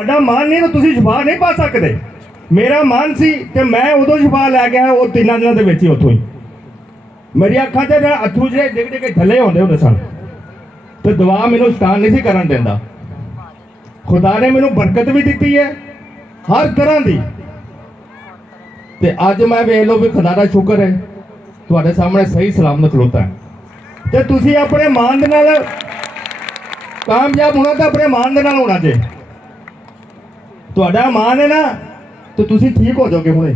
ਸਾਡਾ ਮਾਨ ਨਹੀਂ ਤਾਂ ਤੁਸੀਂ ਸ਼ਿਫਾ ਨਹੀਂ ਪਾ ਸਕਦੇ। ਮੇਰਾ ਮਾਨ ਸੀ ਤੇ ਮੈਂ ਉਦੋਂ ਸ਼ਿਫਾ ਲੈ ਗਿਆ ਉਹ 3 ਦਿਨਾਂ ਦੇ ਵਿੱਚ ਹੀ ਉੱਥੋਂ ਹੀ ਮੇਰੀ ਅੱਖਾਂ ਤੇ ਅੱਥੂ ਜਿਹੜੇ ਡਿੱਗ ਡਿੱਗ ਕੇ ਥੱਲੇ ਹੁੰਦੇ ਸਨ ਤੇ ਦੁਆ ਮੈਨੂੰ ਸਟਾਨ ਨਹੀਂ ਸੀ ਕਰਨ ਦਿੰਦਾ। खुदा ने मैनू बरकत भी दी है हर तरह की। अज मैं वेख लो भी खुदा का शुक्र है तुहाडे सामने सही सलामत खलोता है। तो तुसी अपने मान दे नाल कामयाब होना तो अपने मान दे नाल होना चाहिए। तुहाडा मान है ना तो तुसी ठीक हो जाओगे। हुणे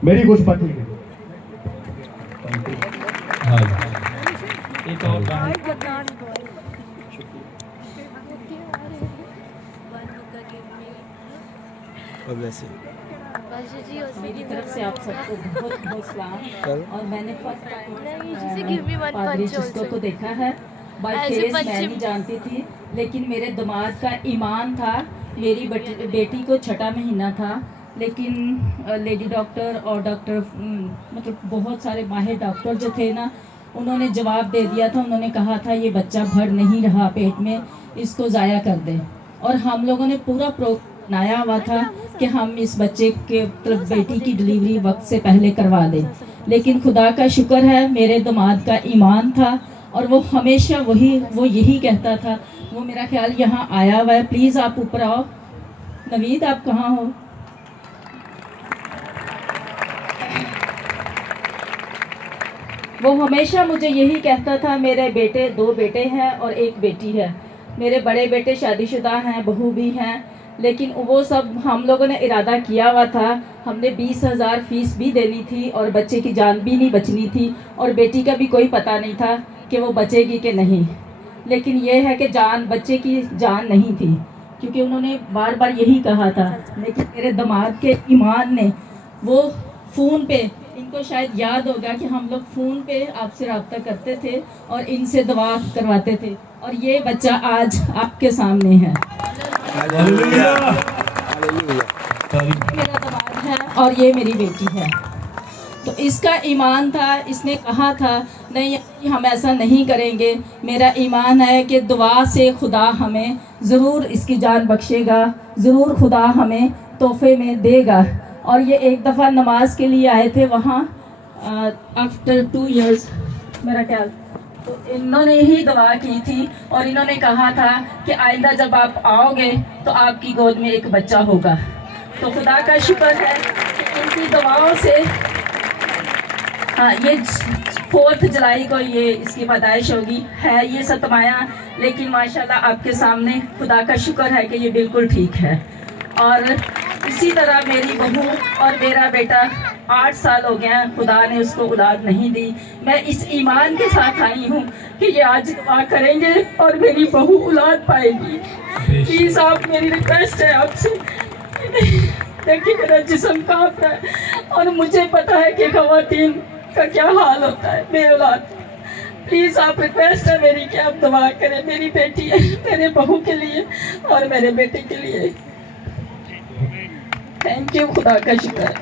मेरी कुछ पता नहीं। मेरी तरफ से आप सबको बहुत बहुत सलाम। और मैंने पादरी जिसको तो देखा है बाय फेस मैं नहीं जानती थी, लेकिन मेरे दिमाग का ईमान था। मेरी बेटी को 6वां महीना था, लेकिन लेडी डॉक्टर और डॉक्टर मतलब बहुत सारे माहिर डॉक्टर जो थे ना, उन्होंने जवाब दे दिया था। उन्होंने कहा था ये बच्चा भर नहीं रहा पेट में, इसको ज़ाया कर दें। और हम लोगों ने पूरा बनाया हुआ था कि हम इस बच्चे के मतलब बेटी की डिलीवरी वक्त से पहले करवा दें, लेकिन खुदा का शुक्र है मेरे दामाद का ईमान था और वो हमेशा वो यही कहता था। वो मेरा ख्याल यहाँ आया हुआ है, प्लीज़ आप ऊपर आओ। नवीद आप कहाँ हो? वो हमेशा मुझे यही कहता था। मेरे बेटे 2 बेटे हैं और 1 बेटी है। मेरे बड़े बेटे शादीशुदा हैं, बहू भी हैं, लेकिन वो सब हम लोगों ने इरादा किया हुआ था। हमने 20,000 फीस भी देनी थी और बच्चे की जान भी नहीं बचनी थी और बेटी का भी कोई पता नहीं था कि वो बचेगी कि नहीं। लेकिन ये है कि बच्चे की जान नहीं थी, क्योंकि उन्होंने बार बार यही कहा था। लेकिन मेरे दामाद के ईमान ने वो फ़ोन पे, इनको शायद याद होगा कि हम लोग फ़ोन पे आपसे रब्ता करते थे और इनसे दुआ करवाते थे, और ये बच्चा आज आपके सामने है। मेरा दामाद है और ये मेरी बेटी है। तो इसका ईमान था, इसने कहा था नहीं हम ऐसा नहीं करेंगे। मेरा ईमान है कि दुआ से खुदा हमें ज़रूर इसकी जान बख्शेगा, ज़रूर खुदा हमें तोहफे में देगा। और ये एक दफ़ा नमाज के लिए आए थे वहाँ आफ्टर 2 इयर्स मेरा ख्याल, तो इन्होंने ही दुआ की थी और इन्होंने कहा था कि आइंदा जब आप आओगे तो आपकी गोद में एक बच्चा होगा। तो खुदा का शुक्र है कि इनकी दुआओं से हाँ ये 4 जुलाई को ये इसकी पैदाइश होगी। है ये 7वां, लेकिन माशाल्लाह आपके सामने खुदा का शुक्र है कि ये बिल्कुल ठीक है। और इसी तरह मेरी बहू और मेरा बेटा 8 साल हो गया, खुदा ने उसको औलाद नहीं दी। मैं इस ईमान के साथ आई हूँ कि ये आज दुआ करेंगे और मेरी बहू औलाद पाएगी। प्लीज़ आप, मेरी रिक्वेस्ट है आपसे। देखिए मेरा जिस्म कांप रहा है और मुझे पता है कि ख़वातीन का क्या हाल होता है बे औलाद। प्लीज़ आप, रिक्वेस्ट है मेरी कि आप दुआ करें मेरी बेटी है, मेरे बहू के लिए और मेरे बेटे के लिए। थैंक यू, खुदा का शुक्र है।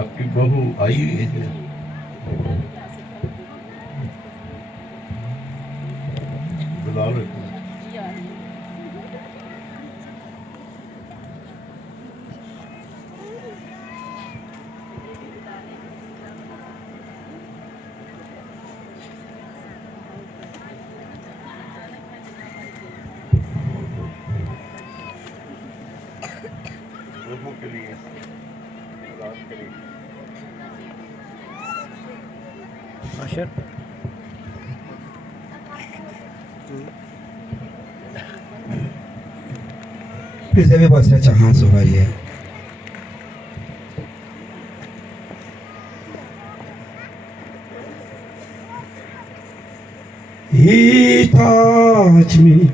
आपकी बहू आई है, बुला लो। के लिए Bize bir basra çahan soruyor. He touched me.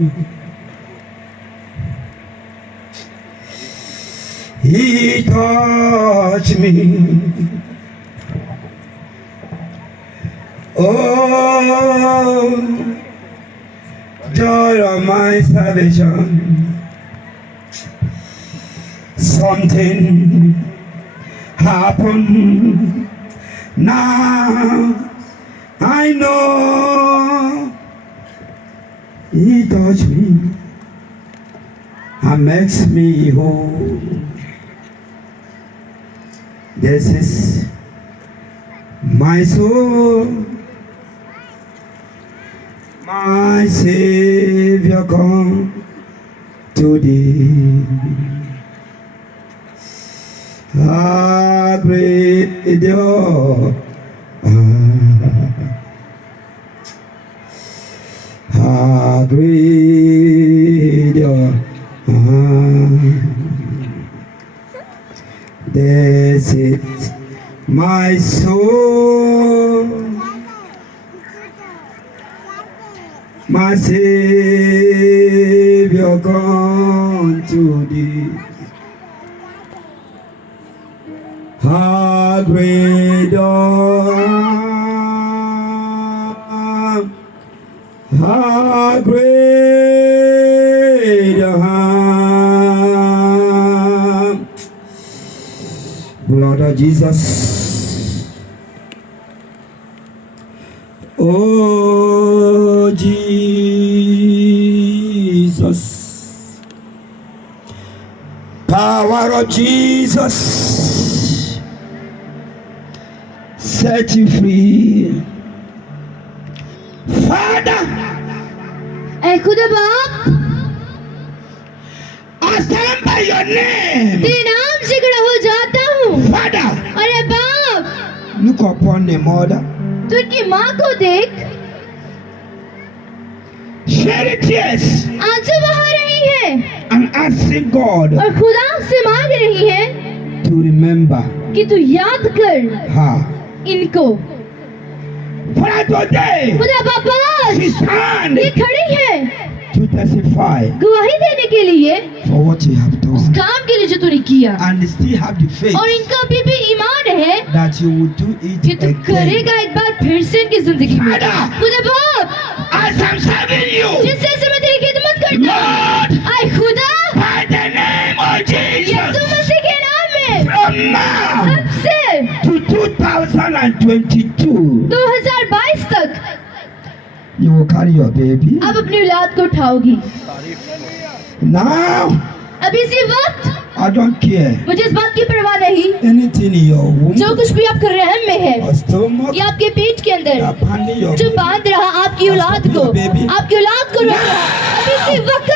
He touched me. Oh, joy of my salvation. Something happened Now I know He touched me and makes me whole. This is my soul, my Savior come to thee. How great thou art. How great thou art. This is my soul, my Savior come to thee. How great thou art, how great thou art. Blood of Jesus. Oh Jesus, power of Jesus, set you free. Father, ऐ खुदा बाप, I stand by your name. तेरे नाम से खड़ा हो जाता हूँ। Father, अरे बाप, look upon the mother. तू इनकी माँ को देख, Shed tears आंसू बहा रही है and asking God और खुदा से मांग रही है to remember कि तू याद कर her. इनको। Father, today खुदा बाबा, she stand ये खड़ी है to testify गवाही देने के लिए for what you have उस done काम के लिए जो तूने किया, and still have the faith और इनका अभी भी ईमान है that you will do कि it तू again. करेगा एक बार फिर से इनकी जिंदगी में। Father, खुदा बाप, as I'm serving you, जिससे से मैं तेरी खिदमत करता हूँ, Lord, आए खुदा, by the name of Yeshu Jesus, मसीह के नाम में from now अब से to 2022, 2022 तक you will carry your baby. अब अपनी औलाद को उठाओगी। Now, अब इसी वक्त I don't care मुझे इस बात की परवाह नहीं, anything in your womb, जो कुछ भी आपके रहम में है or stomach, या आपके पेट के अंदर or handling your जो baby. बांध रहा आपकी औलाद को, आपकी औलाद को रोक रहा, अब इसी वक्त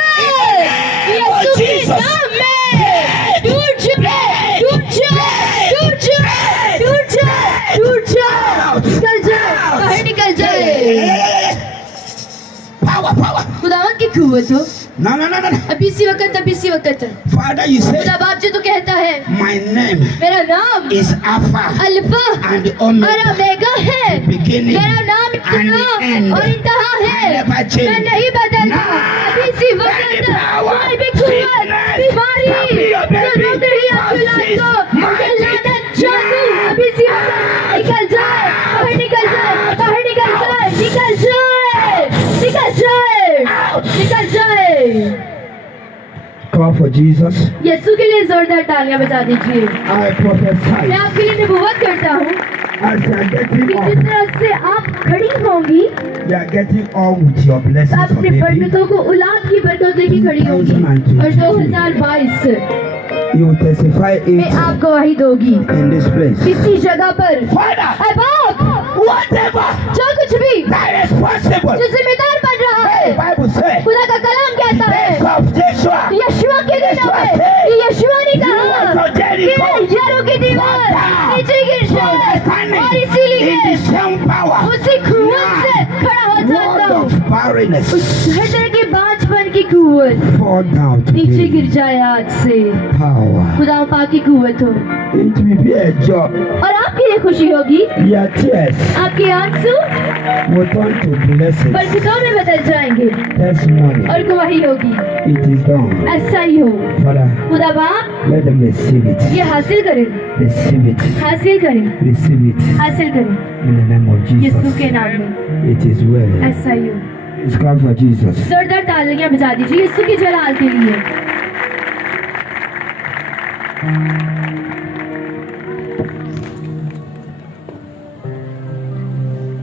यीशु के नाम में टूट जाए, टूट जाए, टूट जाए, टूट जाए, टूट जाए, निकल जाए, बाहर निकल जाए। Power, power. खुदावंद की कुव्वत हो, No, no, no, no. अब इसी वक्त, अब इसी वक्त। Father, you say, खुदा बाप जी तो कहता है my name मेरा नाम is Alpha अल्फा and और Omega, ओमेगा है, beginning मेरा नाम and इब्तिदा the end. और इंतहा I है, never change. मैं नहीं बदलता। Now, अभी इसी वक्त any power, कोई भी कुव्वत, sickness, बीमारी copy your जो baby, रोक रही है आपकी औलाद को, mighty, लानत, जादू, अभी इसी वक्त निकल जाए, बाहर निकल जाए, बाहर निकल जाए, निकल जाए, निकल जाए, निकल जाए। call for Jesus. यीशु के लिए जोरदार तालियां बजा दीजिए। I prophesy मैं आपके लिए नबूवत करता हूँ as you are getting कि all, जिस तरह से आप खड़ी होंगी, you are getting all with your आप blessings of अपनी baby. बरकतों को औलाद की बरकत लेके खड़ी होंगी। और 2022 You will testify में it आप गवाही दोगी in this place. इसी जगह पर। Father, ऐ बाप, whatever जो कुछ भी that is possible, जो जिम्मेदार बन रहा the है, Bible says, खुदा का कलाम कहता है, days of Joshua, यशुआ के दिनों में ये यशुआ ने कहा कि यरीहो की दीवार नीचे गिर जाए, और इसीलिए in the same power, उसी कुव्वत से खड़ा हो जाता word हूँ। of barrenness, हर तरह के बांझपन की कुव्वत fall down नीचे today. गिर जाए आज से। Power. खुदा पाक की कुव्वत हो, It will be a job. और आपके लिए खुशी होगी, Your tears आपके आंसू will turn to blessings. बरकतों में बदल जाएंगे Testimony. और गवाही होगी। It is done. ऐसा ही हो। Father, खुदा बाप let them receive it. ये हासिल करें, Receive it. हासिल करें, Receive it. हासिल करें In the name of Yeshu Jesus. के नाम में। It is well. ऐसा ही हो। It's come for Jesus. जोरदार तालियां बजा दीजिए यीशु की जलाल के लिए।